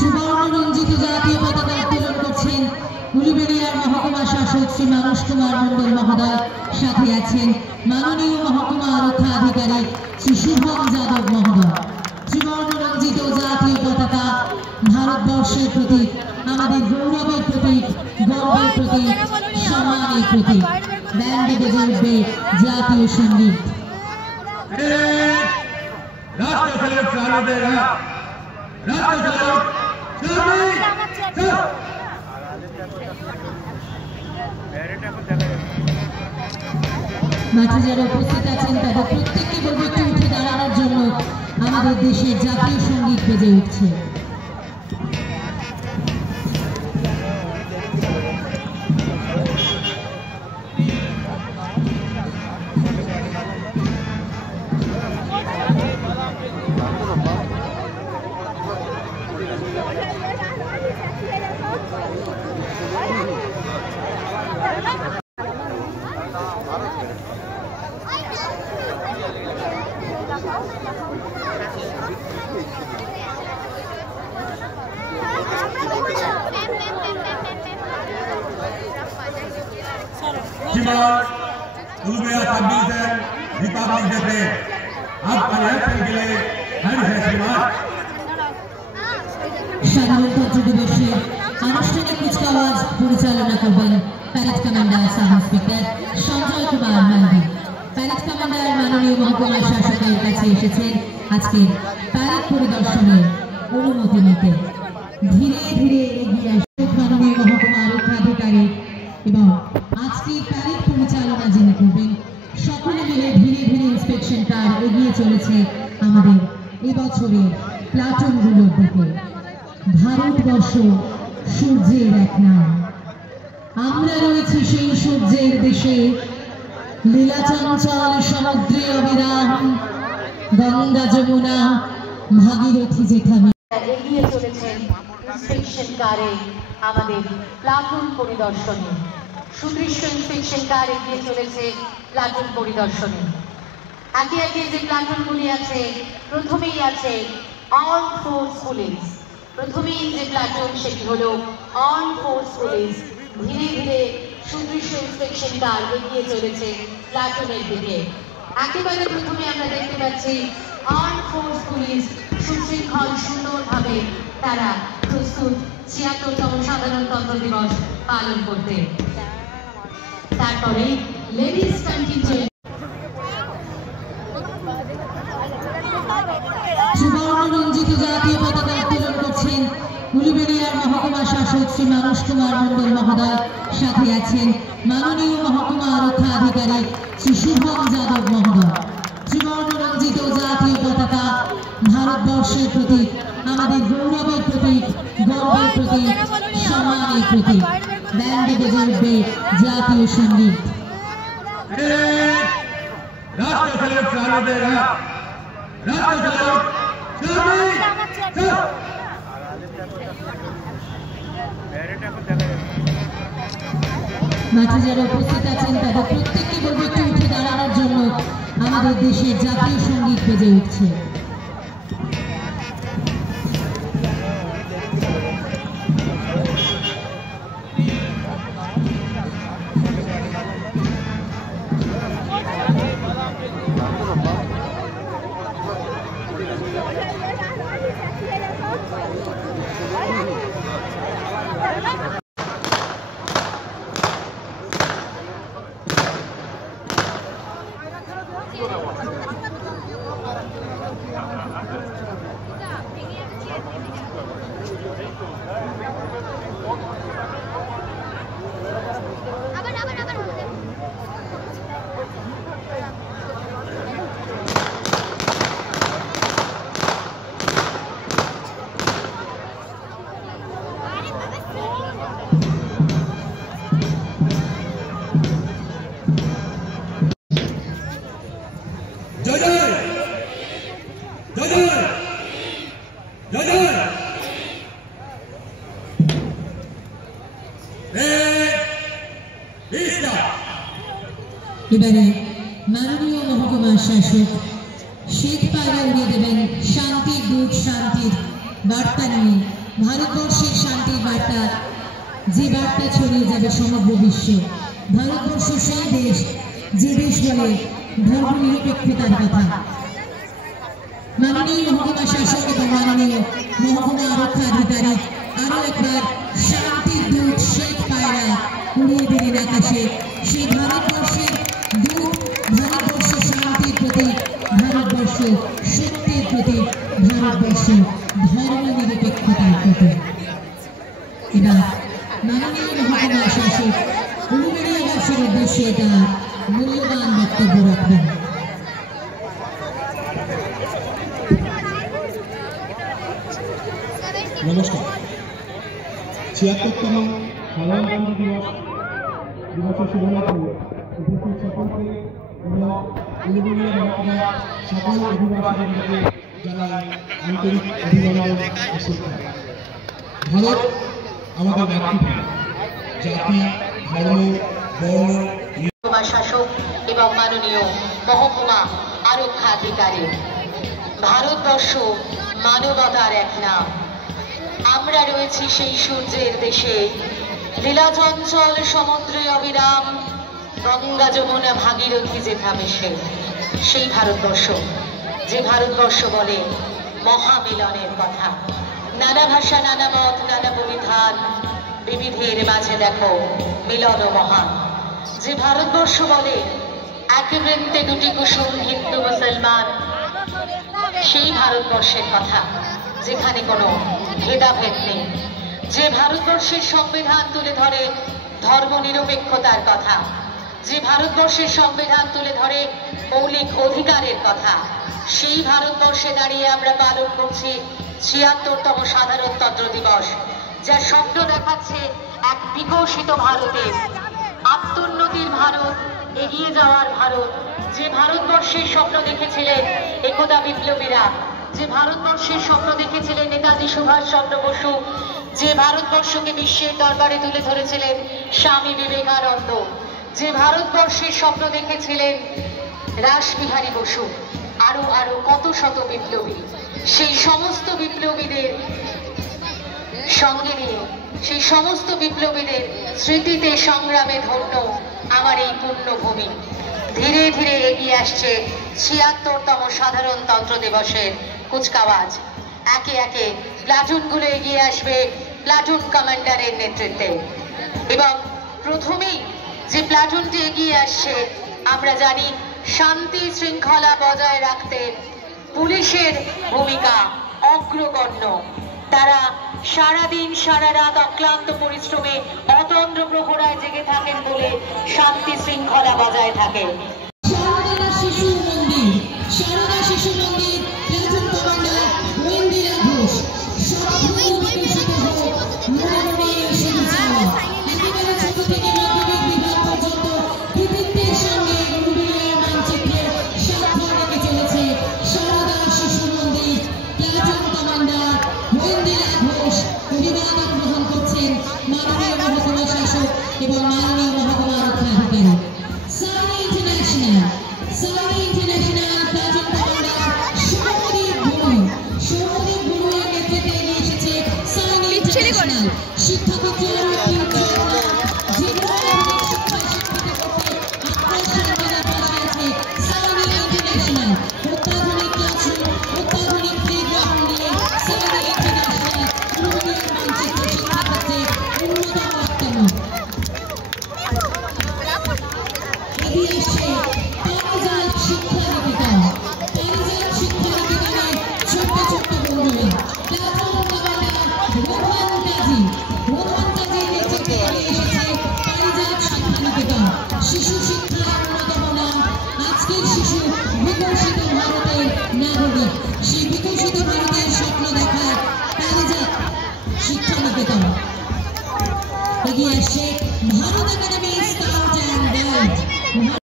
সুবর্ণরঞ্জিত জাতীয় পতাকা উত্তোলন করছেন উলুবেড়িয়ার মহকুমা শাসক শ্রী মানস কুমার মন্ডল মহোদয়। সাথে আছেন মাননীয় মহকুমা আরক্ষা আধিকারিক শ্রী শুভম যাদব মহোদয়। সুবর্ণরঞ্জিত জাতীয় পতাকা ভারতবর্ষের প্রতীক, আমাদের গৌরবের প্রতীক, গর্বের প্রতীক, সম্মানের প্রতীক। ব্যান্ডে বেজে উঠবে জাতীয় সঙ্গীত। মাঠে যারা উপস্থিত আছেন তাদের প্রত্যেককে বলবো একটু উঠে দাঁড়ানোর জন্য। আমাদের দেশের জাতীয় সঙ্গীত বেজে উঠছে। সাধারণতন্ত্র দিবসের আনুষ্ঠানিক কুচকাওয়াজ পরিচালনা করবেন parade commander sub inspector Sanjay Kumar mandi. Parade commander মাননীয় মহকুমা শাসকের কাছে এসেছেন আজকের প্যারেড পরিদর্শনের অনুমতি নিতে। ধীরে ধীরে এগিয়ে আসবে মাননীয় মহকুমা আরক্ষা আধিকারিক এবং আজকের প্যারেড পরিচালনা যিনি করবেন। সকলে মিলে ধীরে ধীরে ইন্সপেকশন কার এগিয়ে চলেছে আমাদের এবছরের প্লাটুনগুলোর দিকে। ভারতবর্ষ সূর্যের এক নাম, আমরা রয়েছি সেই সূর্যের দেশে। লীলাচঞ্চল সমুদ্রে অবিরাম, গঙ্গা যমুনা ভাগীরথী যেখানে এগিয়ে চলেছেন ইন্সপেকশন কারে আমাদের প্লাটুন পরিদর্শনে। সুদৃশ্য ইন্সপেকশন কার এগিয়ে চলেছে প্লাটুন পরিদর্শনে। একে একে যে প্লাটুনগুলি আছে, প্রথমেই আছে আর্মড ফোর্স পুলিশ। প্রথমেই যে প্লাটুন সেটি হলো আর্মড ফোর্স পুলিশ। ধীরে ধীরে সুদৃশ্য ইন্সপেকশন কার এগিয়ে চলেছে প্লাটুনের দিকে। একেবারে প্রথমে আমরা দেখতে পাচ্ছি আর্মড ফোর্স পুলিশ সুশৃঙ্খল সুন্দরভাবে তারা প্রস্তুত ৭৬তম সাধারণতন্ত্র দিবস পালন করতে। তারপরে লেডিস কন্টিনজেন্ট সুবর্ণরঞ্জিত জাতীয় পতাকা উত্তোলন করছেন উলুবেড়িয়ার মহকুমা শাসক শ্রী মানস কুমার মন্ডল মহোদয়। সাথে আছেন মাননীয় মহকুমা আরক্ষা আধিকারিক শ্রী শুভম যাদব মহোদয়। সুবর্ণরঞ্জিত জাতীয় পতাকা ভারতবর্ষের প্রতীক, আমাদের গৌরবের প্রতীক, গর্বের প্রতীক, সম্মানের প্রতীক। ব্যান্ডে বেজে উঠবে জাতীয় সঙ্গীত। মাঠে যারা উপস্থিত আছেন তাদের প্রত্যেককে বলবো একটু উঠে দাঁড়ানোর জন্য। আমাদের দেশের জাতীয় সঙ্গীত বেজে উঠছে। এবারে মাননীয় মহকুমা শাসক শ্বেত পায়রা উড়িয়ে দেবেন শান্তির দূত, শান্তির বার্তা নিয়ে, ভারতবর্ষের শান্তির বার্তা, যে বার্তা ছড়িয়ে যাবে সমগ্র বিশ্বে। ভারতবর্ষ সেই দেশ যে দেশ বলে ধর্মনিরপেক্ষতার কথা। মাননীয় মহকুমা শাসক এবং মাননীয় মহকুমা আরক্ষা আধিকারিক আরো একবার শান্তির দূত শেখ পায়রা উড়িয়ে দিলেন আকাশে। সেই ভারতবর্ষের দূত, ভারতবর্ষের শান্তির প্রতীক, ভারতবর্ষ সত্যের প্রতীক, ভারতবর্ষ ধর্মনিরপেক্ষতার প্রতীক। এবার মাননীয় মহকুমা শাসক উলুবেড়িয়াবাসীর উদ্দেশ্যে তার মূল্যবান বক্তব্য রাখবেন। নমস্কার। ৭৬তম সাধারণতন্ত্র দিবসের শুভেচ্ছা উপস্থিত সকলকে এবং উলুবেড়িয়া মহকুমার সকল অধিবাসীদেরকে জানাই আন্তরিক অভিনন্দন ও শ্রদ্ধা। ভারত আমাদের মাতৃভূমি, জাতি, ধর্ম, বর্ণ, শাসক এবং মাননীয় মহকুমা আরক্ষা আধিকারিক, ভারতবর্ষ মানবতার এক নাম। আমরা রয়েছি সেই সূর্যের দেশে, লীলাচঞ্চল সমুদ্রে অবিরাম, গঙ্গা যমুনা ভাগীরথী যেথা মেশে। সেই ভারতবর্ষ, যে ভারতবর্ষ বলে মহামিলনের কথা। নানা ভাষা, নানা মত, নানা পরিধান, বিবিধের মাঝে দেখো মিলন মহান। যে ভারতবর্ষ বলে এক বৃন্তে দুটি কুসুম, হিন্দু মুসলমান। সেই ভারতবর্ষের কথা যেখানে কোনো ভেদাভেদ নেই। যে ভারতবর্ষের সংবিধান তুলে ধরে ধর্মনিরপেক্ষতার কথা, যে ভারতবর্ষের সংবিধান তুলে ধরে মৌলিক অধিকারের কথা। সেই ভারতবর্ষে দাঁড়িয়ে আমরা পালন করছি ৭৬তম সাধারণতন্ত্র দিবস, যার স্বপ্ন দেখাচ্ছে এক বিকশিত ভারতের, আত্মোন্নতির ভারত, এগিয়ে যাওয়ার ভারত। যে ভারতবর্ষের স্বপ্ন দেখেছিলেন একদা বিপ্লবীরা, যে ভারতবর্ষের স্বপ্ন দেখেছিলেন নেতাজি সুভাষচন্দ্র বসু, যে ভারতবর্ষকে বিশ্বের দরবারে তুলে ধরেছিলেন স্বামী বিবেকানন্দ, যে ভারতবর্ষের স্বপ্ন দেখেছিলেন রাসবিহারী বসু, আরো আরো কত শত বিপ্লবী। সেই সমস্ত বিপ্লবীদের সঙ্গে নিয়ে, সেই সমস্ত বিপ্লবীদের স্মৃতিতে সংগ্রামে ধন্য আমার এই পুণ্যভূমি। ধীরে ধীরে এগিয়ে আসছে ৭৬তম সাধারণতন্ত্র দিবসের কুচকাওয়াজ। একে একে প্লাটুনগুলো এগিয়ে আসবে প্লাটুন কমান্ডারের নেতৃত্বে। এবং প্রথমেই যে প্লাটুনটি এগিয়ে আসছে, আমরা জানি শান্তি শৃঙ্খলা বজায় রাখতে পুলিশের ভূমিকা অগ্রগণ্য। তারা সারাদিন সারা রাত অক্লান্ত পরিশ্রমে অতন্দ্র প্রহরায় জেগে থাকেন বলে শান্তি শৃঙ্খলা বজায় থাকে। সারদা শিশু মন্দির, সারদা শিশু মন্দির, প্লাটুন কমান্ডার ওয়েন্দিরা ঘোষ। সবগুলো বিকশিত হোক, মনে মনে শুধু চাওয়া। একেবারে ছোট থেকে মাধ্যমিক বিভাগ পর্যন্ত কৃতিত্বের সঙ্গে উলুবেড়িয়ার মানচিত্রে স্বাক্ষর রেখে চলেছে সারদা শিশু মন্দির। প্লাটুন কমান্ডার ওয়েন্দিরা ঘোষ অভিবাদন গ্রহণ করছেন মাননীয় মহকুমা শাসক এবং মাননীয় মহকুমা আরক্ষা আধিকারিক। সাউনি ইন্টারন্যাশনাল, সাউনি international platoon commander Soumyadeep Guru, Soumyadeep গুরুর নেতৃত্বে এগিয়ে এসেছে সাউনি ইন্টারন্যাশনাল। শিক্ষাক্ষেত্রে শিশু শিক্ষা অন্যতম নাম। আজকের শিশু বিকশিত ভারতের নাগরিক। সেই বিকশিত ভারতের স্বপ্ন দেখায় পারিজাত শিক্ষা নিকেতন। এগিয়ে আসছে Bharat academy scout and guide.